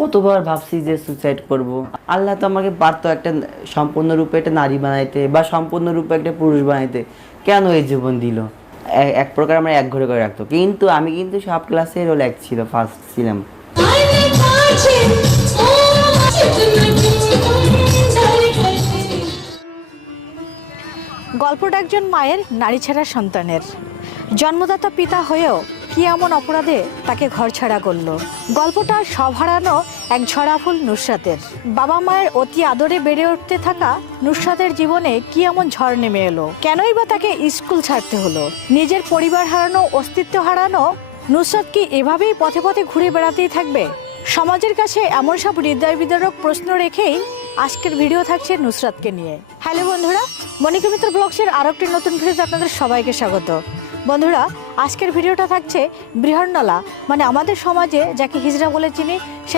কতবার ভাবছি যে সুসাইড করব। আল্লাহ তো আমাকে পারতো একটা সম্পূর্ণরূপে একটা নারী বানাইতে বা সম্পূর্ণরূপে একটা পুরুষ বানাইতে, কেন এই জীবন দিল? এক প্রকার আমার এক ঘরে করে রাখতো, কিন্তু আমি কিন্তু সব ক্লাসে রোল এক ছিল, ফার্স্ট ছিলাম। গল্পটা একজন মায়ের নারী ছাড়া সন্তানের। জন্মদাতা পিতা হয়েও কি এমন অপরাধে তাকে ঘরছাড়া করলো। গল্পটা সব হারানো এক ঝরা ফুল নুসরাতের। বাবা মায়ের অতি আদরে বেড়ে উঠতে থাকা নুসরাতের জীবনে কি এমন ঝড় নেমে এলো? কেনই বা তাকে স্কুল ছাড়তে হলো? নিজের পরিবার হারানো, অস্তিত্ব হারানো নুসরাত কি এভাবেই পথে পথে ঘুরে বেড়াতেই থাকবে? সমাজের কাছে এমন সব হৃদয় বিদারক প্রশ্ন রেখেই আজকের ভিডিও থাকছে নুসরাতকে নিয়ে। হ্যালো বন্ধুরা, মনিকা মিত্র ব্লগসের আরও একটি নতুন ভিডিওতে আপনাদের সবাইকে স্বাগত। বন্ধুরা, আজকের ভিডিওটা থাকছে বৃহন্নলা, মানে আমাদের সমাজে যাকে হিজড়া বলে চিনি, সেই